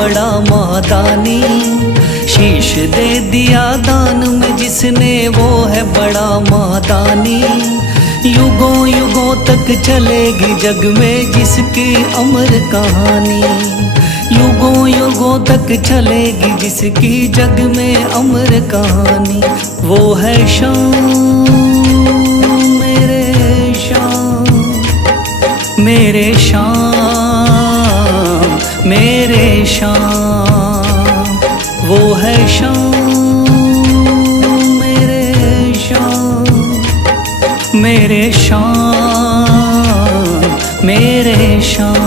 बड़ा मादानी। शीश दे दिया दान में जिसने वो है बड़ा मादानी। युगों युगों तक चलेगी जग में जिसकी अमर कहानी। युगों युगों तक चलेगी जिसकी जग में अमर कहानी। वो है शाम मेरे शाम, मेरे शाम मेरे शाम। वो है शाम मेरे शाम, मेरे शाम मेरे शाम।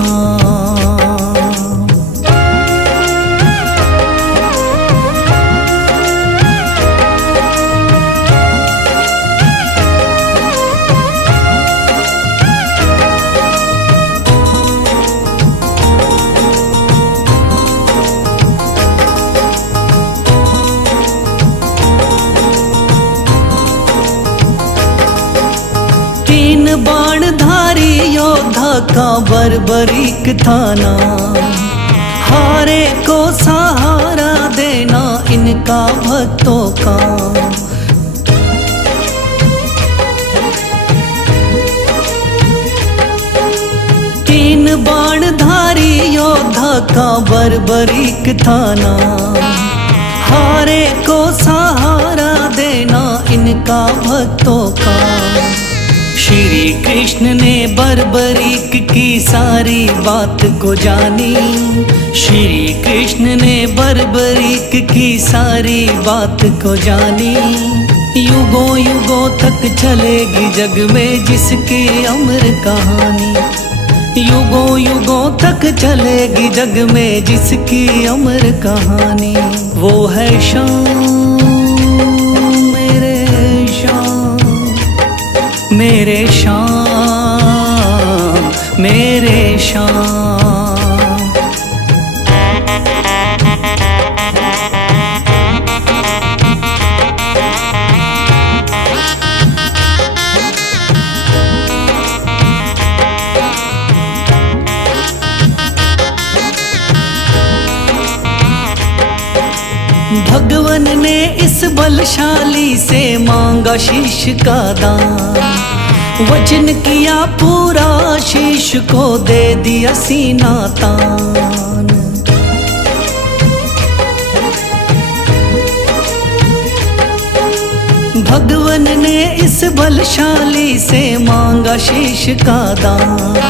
तीन बाणधारी योद्धा का बर्बरीक थाना। हारे को सहारा देना इनका भक्तों का। तीन बाणधारी योद्धा का बर्बरीक थाना। हारे को सहारा देना इनका भक्तों का। श्री कृष्ण ने बर्बरीक की सारी बात को जानी। श्री कृष्ण ने बर्बरीक की सारी बात को जानी। युगों युगों तक चलेगी जग में जिसकी अमर कहानी। युगों युगों तक चलेगी जग में जिसकी अमर कहानी। वो है शाम मेरे शाम, मेरे शाम मेरे शाम। भगवन ने इस बलशाली से मांगा शीश का दान। वचन किया पूरा शीश को दे दिया सीना तान। भगवन ने इस बलशाली से मांगा शीश का दान।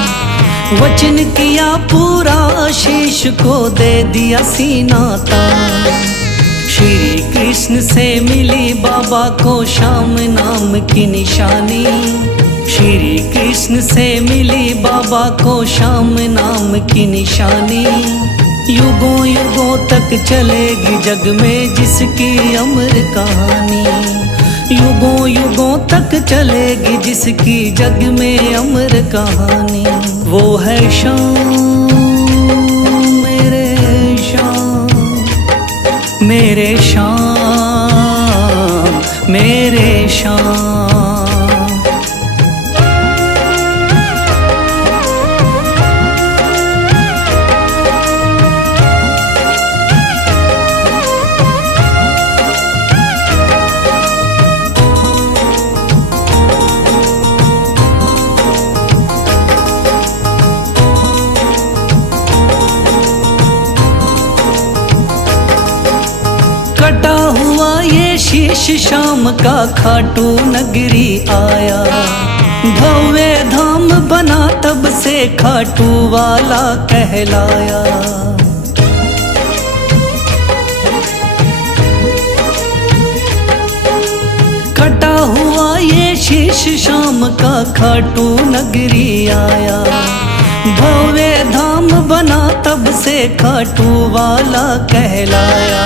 वचन किया पूरा शीश को दे दिया सीना तान। श्री कृष्ण से मिली बाबा को श्याम नाम की निशानी। श्री कृष्ण से मिली बाबा को श्याम नाम की निशानी। युगों युगों तक चलेगी जग में जिसकी अमर कहानी। युगों युगों तक चलेगी जिसकी जग में अमर कहानी। वो है शाम मेरे शाम, मेरे शाम मेरे शाम। कटा हुआ ये शीश शाम का खाटू नगरी आया। भव्य धाम बना तब से खाटू वाला कहलाया। कटा हुआ ये शीश शाम का खाटू नगरी आया। भव्य धाम बना तब से खाटू वाला कहलाया।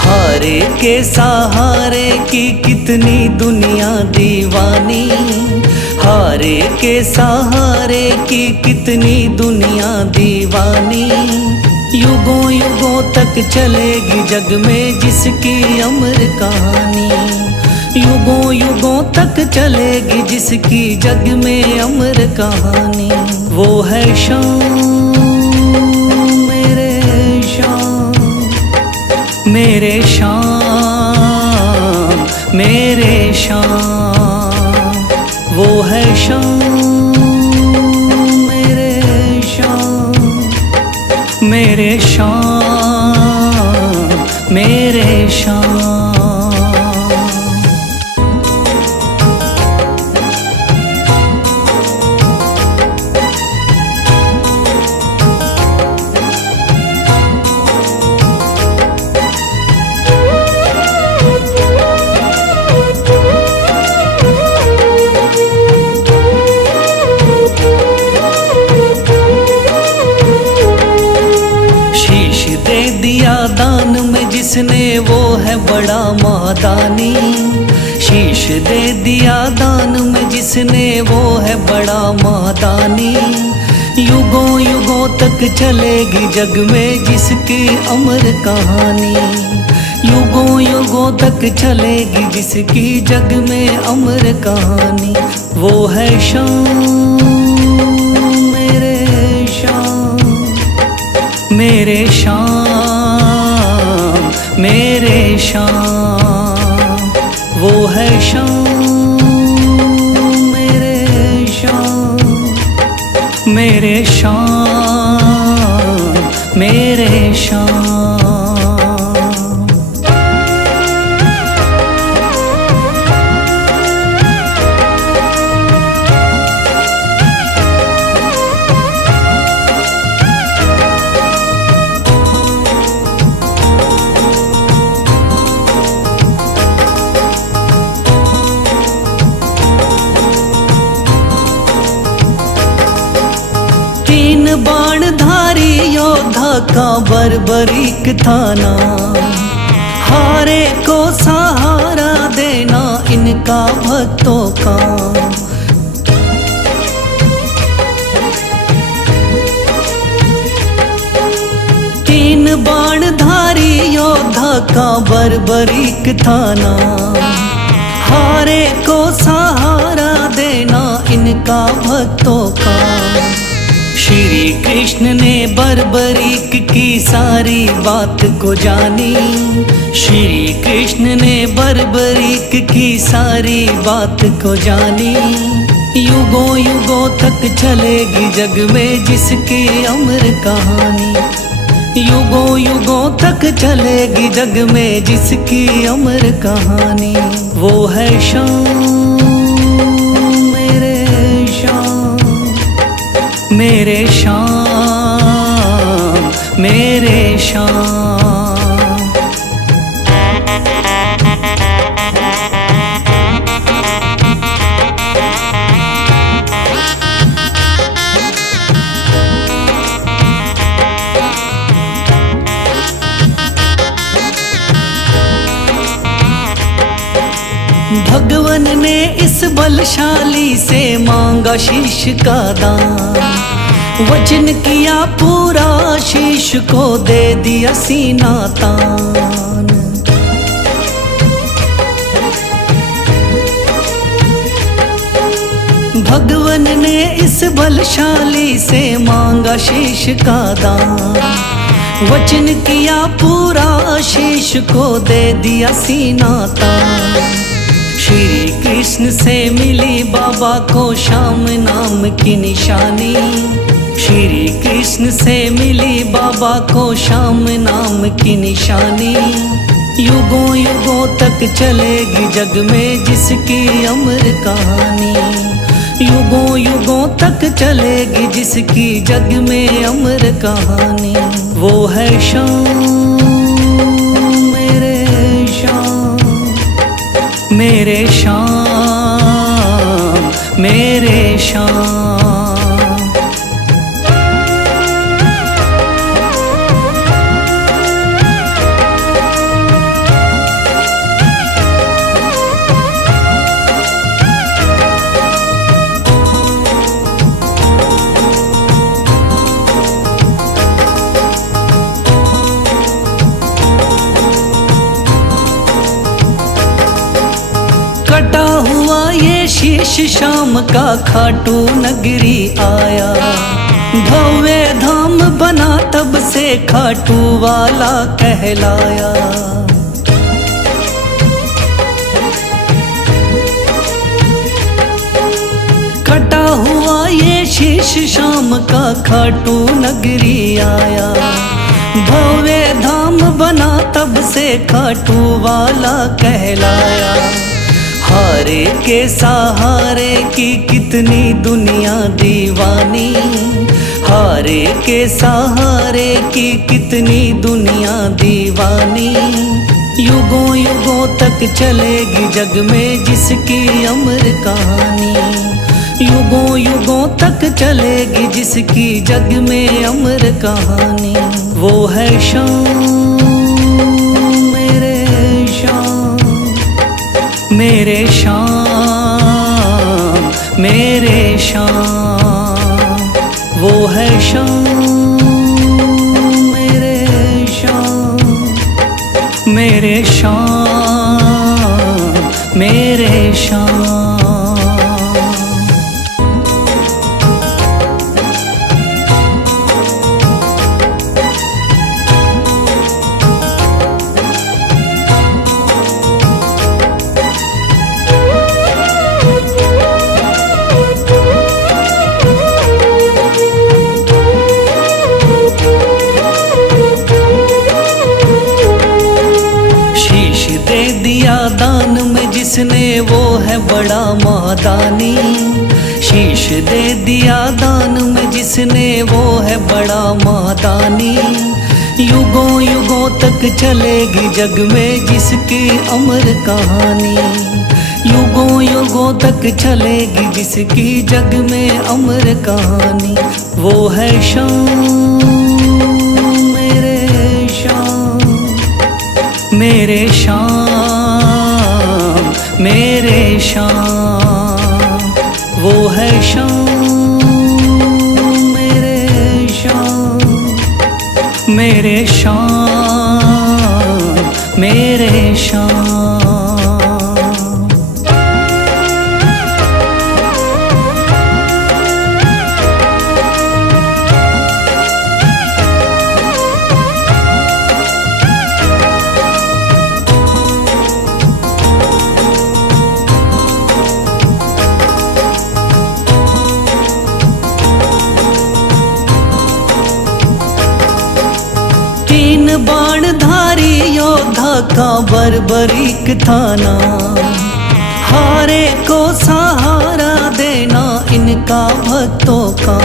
हारे के सहारे की कितनी दुनिया दीवानी। हारे के सहारे की कितनी दुनिया दीवानी। युगों युगों तक चलेगी जग में जिसकी अमर कहानी। युगों युगों तक चलेगी जिसकी जग में अमर कहानी। वो है शाम मेरे शाम, मेरे श्याम मेरे श्याम, वो है श्याम मेरे श्याम, मेरे श्याम मेरे श्याम। दान में जिसने वो है बड़ा मादानी, शीश दे दिया दान में जिसने वो है बड़ा मादानी। युगों युगों तक चलेगी जग में जिसकी अमर कहानी, युगों युगों तक चलेगी जिसकी जग में अमर कहानी। वो है श्याम मेरे श्याम, मेरे श्याम मेरे श्याम, वो है श्याम मेरे श्याम, मेरे श्याम मेरे श्याम। तीन बाणधारी योद्धा का बर्बरीक था नाम, हारे को सहारा देना इनका भक्तों का। तीन बाणधारी योद्धा का बर्बरीक था नाम, हारे को सहारा देना इनका भक्तों का। श्री कृष्ण ने बर्बरीक की सारी बात को जानी, श्री कृष्ण ने बर्बरीक की सारी बात को जानी। युगों युगों तक चलेगी जग में जिसकी अमर कहानी, युगों युगों तक चलेगी जग में जिसकी अमर कहानी। वो है श्याम मेरे श्याम, मेरे श्याम मेरे श्याम। भगवन ने इस बलशाली से मांगा शीश का दान, वचन किया पूरा शीश को दे दिया सीना तान। भगवन ने इस बलशाली से मांगा शीश का दान, वचन किया पूरा शीश को दे दिया सीना तान। श्री कृष्ण से मिली बाबा को श्याम नाम की निशानी, श्री कृष्ण से मिली बाबा को श्याम नाम की निशानी। युगों युगों तक चलेगी जग में जिसकी अमर कहानी, युगों युगों तक चलेगी जिसकी जग में अमर कहानी। वो है श्याम मेरे श्याम, मेरे श्याम मेरे श्याम। कटा हुआ ये शीश शाम का खाटू नगरी आया, भव्य धाम धाम बना तब से खाटू वाला कहलाया। कटा हुआ ये शीश शाम का खाटू नगरी आया। भव्य धाम बना तब से खाटू वाला कहलाया। हारे के सहारे की कितनी दुनिया दीवानी, हारे के सहारे की कितनी दुनिया दीवानी। युगों युगों तक चलेगी जग में जिसकी अमर कहानी, युगों युगों तक चलेगी जिसकी जग में अमर कहानी। वो है शाम मेरे शाम, मेरे शाम मेरे शाम। वो है शाम मेरे शाम, मेरे शाम मेरे शाम। दान में जिसने वो है बड़ा महादानी, शीश दे दिया दान में जिसने वो है बड़ा महादानी। युगों युगों तक चलेगी जग में जिसकी अमर कहानी, युगों युगों तक चलेगी जिसकी जग में अमर कहानी। वो है शाम मेरे शाम, मेरे शाम मेरे शाम। वो है शाम मेरे शाम, मेरे शाम मेरे शाम। बाणधारी योद्धा का बर्बरीक थाना, हारे को सहारा देना इनका भक्तों का।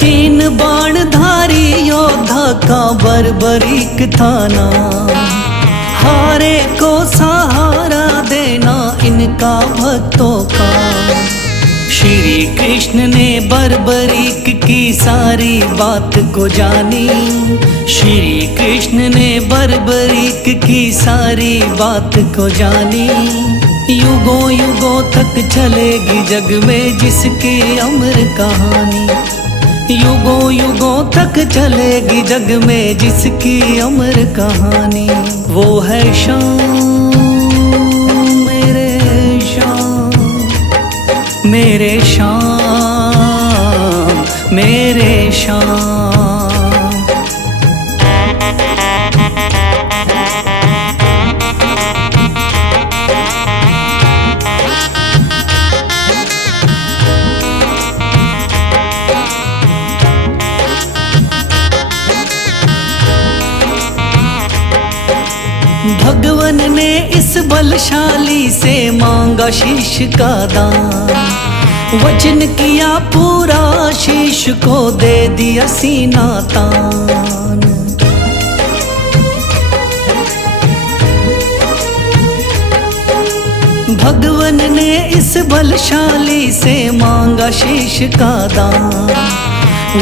तीन बाणधारी योद्धा का बर्बरीक थाना, हारे को सहारा देना इनका भक्तों का। श्री कृष्ण ने बर्बरीक की सारी बात को जानी, श्री कृष्ण ने बर्बरीक की सारी बात को जानी। युगों युगों तक चलेगी जग में जिसकी अमर कहानी, युगों युगों तक चलेगी जग में जिसकी अमर कहानी। वो है शाम मेरे शाम, मेरे शाम मेरे शाम। भगवन ने इस बलशाली से मांगा शीश का दान, वचन किया पूरा शीश को दे दिया सीना तान। भगवन ने इस बलशाली से मांगा शीश का दान,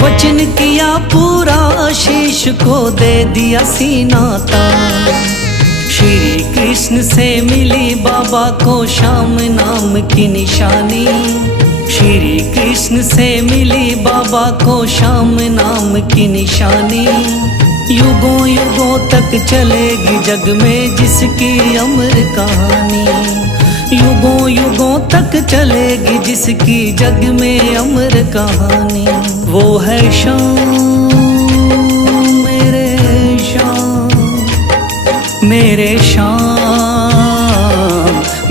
वचन किया पूरा शीश को दे दिया सीना तान। श्री कृष्ण से मिली बाबा को श्याम नाम की निशानी, श्री कृष्ण से मिली बाबा को श्याम नाम की निशानी। युगों युगों तक चलेगी जग में जिसकी अमर कहानी, युगों युगों तक चलेगी जिसकी जग में अमर कहानी। वो है शाम मेरे शाम, मेरे शाम,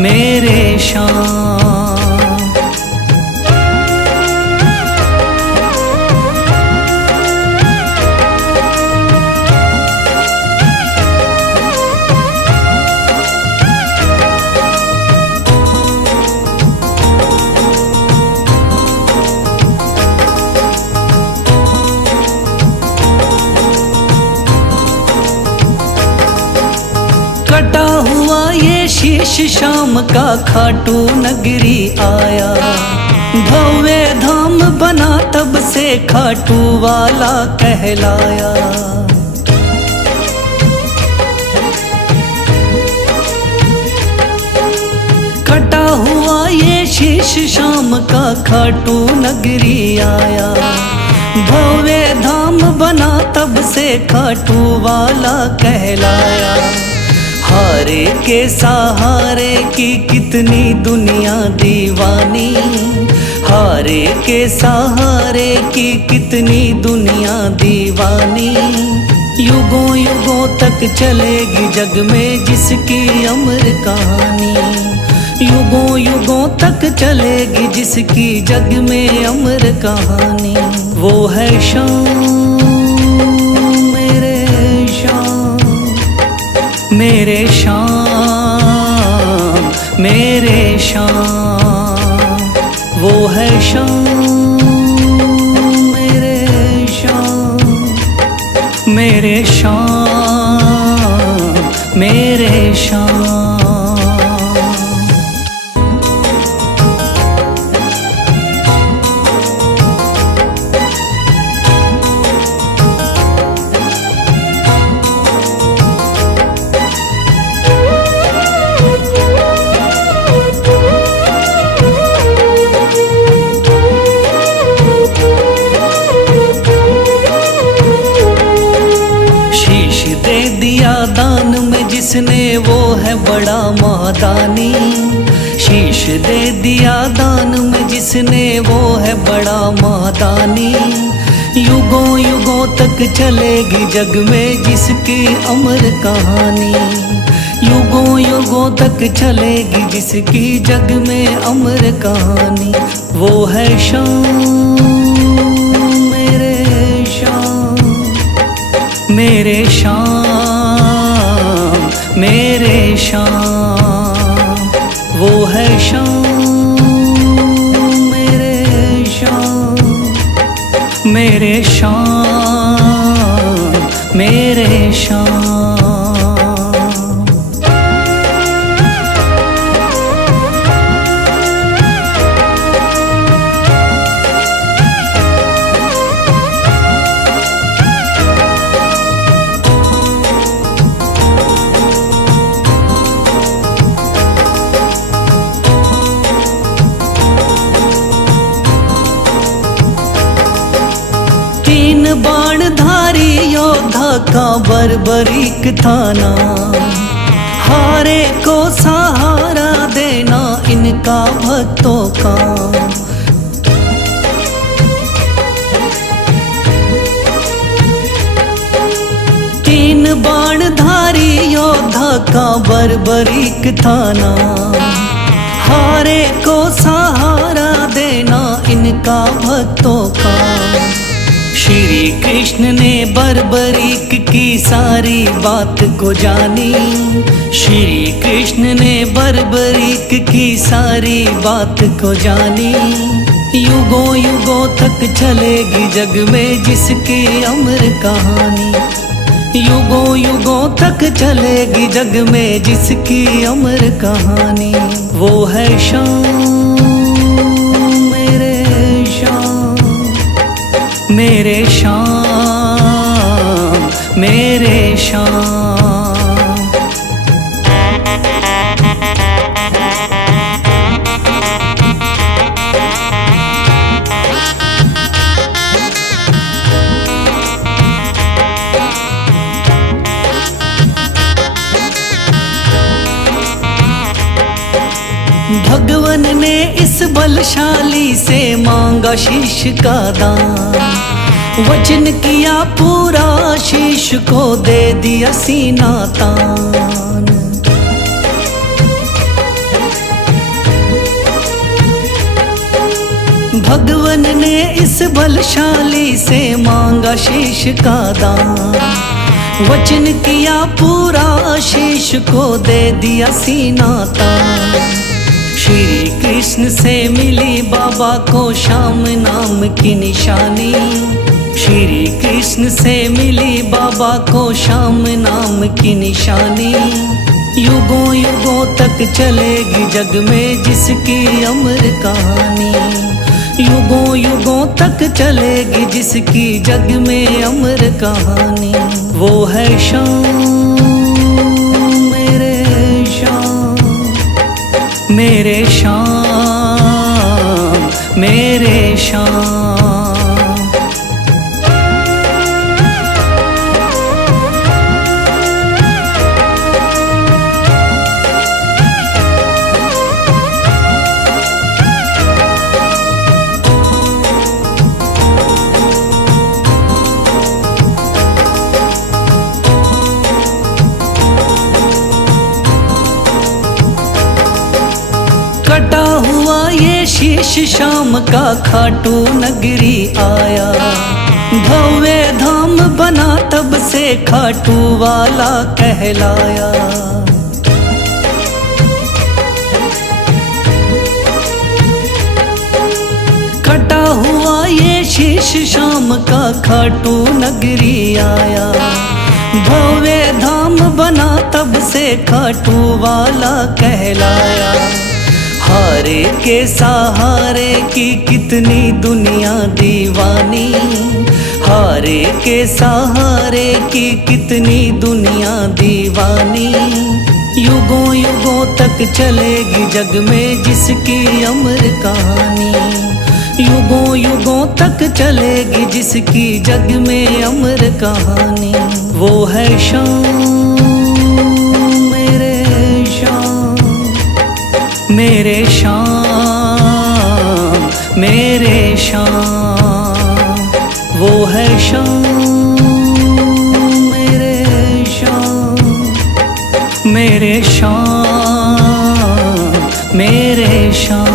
मेरे शाम। कटा हुआ ये शीश शाम का खाटू नगरी आया। भव्य धाम बना तब से खाटू वाला कहलाया। कटा हुआ ये शीश शाम का खाटू नगरी आया। भव्य धाम बना तब से खाटू वाला कहलाया। हारे के सहारे की कितनी दुनिया दीवानी, हारे के सहारे की कितनी दुनिया दीवानी। युगों युगों तक चलेगी जग में जिसकी अमर कहानी। युगों युगों तक चलेगी जिसकी जग में अमर कहानी। वो है शाम मेरे शाम, मेरे शाम, मेरे शाम। वो है शाम मेरे शाम, मेरे शाम, मेरे शाम। दान में जिसने वो है बड़ा महादानी। शीश दे दिया दान में जिसने वो है बड़ा महादानी। युगों युगों तक चलेगी जग में जिसकी अमर कहानी। युगों युगों तक चलेगी जिसकी जग में अमर कहानी। वो है शाम मेरे शाम, मेरे शाम, मेरे शाम। वो है शाम मेरे शाम, मेरे शाम, मेरे शाम। तीन बाणधारी योद्धा का बर्बरीक थाना। हारे को सहारा देना इनका भक्तों का। तीन बाणधारी योद्धा का बर्बरीक थाना। हारे को सहारा देना इनका भक्तों का। श्री कृष्ण ने बर्बरीक की सारी बात को जानी। श्री कृष्ण ने बर्बरीक की सारी बात को जानी। युगों युगों तक चलेगी जग में जिसकी अमर कहानी। युगों युगों तक चलेगी जग में जिसकी अमर कहानी। वो है शाम मेरे शाम, मेरे शाम, मेरे शाम। बलशाली से मांगा शीश का दान, वचन किया पूरा शीश को दे दिया सीना तान। भगवन ने इस बलशाली से मांगा शीश का दान, वचन किया पूरा शीश को दे दिया सीना तान। श्री कृष्ण से मिली बाबा को श्याम नाम की निशानी, श्री कृष्ण से मिली बाबा को श्याम नाम की निशानी। युगों युगों तक चलेगी जग में जिसकी अमर कहानी, युगों युगों तक चलेगी जिसकी जग में अमर कहानी। वो है श्याम मेरे श्याम, मेरे श्याम मेरे श्याम। कटा हुआ ये शीश शाम का खाटू नगरी आया, भव्य धाम बना तब से खाटू वाला कहलाया। कटा हुआ ये शीश शाम का खाटू नगरी आया, भव्य धाम बना तब से खाटू वाला कहलाया। हारे के सहारे की कितनी दुनिया दीवानी, हारे के सहारे की कितनी दुनिया दीवानी। युगों युगों तक चलेगी जग में जिसकी अमर कहानी, युगों युगों तक चलेगी जिसकी जग में अमर कहानी। वो है श्याम मेरे श्याम, मेरे श्याम मेरे श्याम। वो है श्याम मेरे श्याम, मेरे श्याम मेरे श्याम।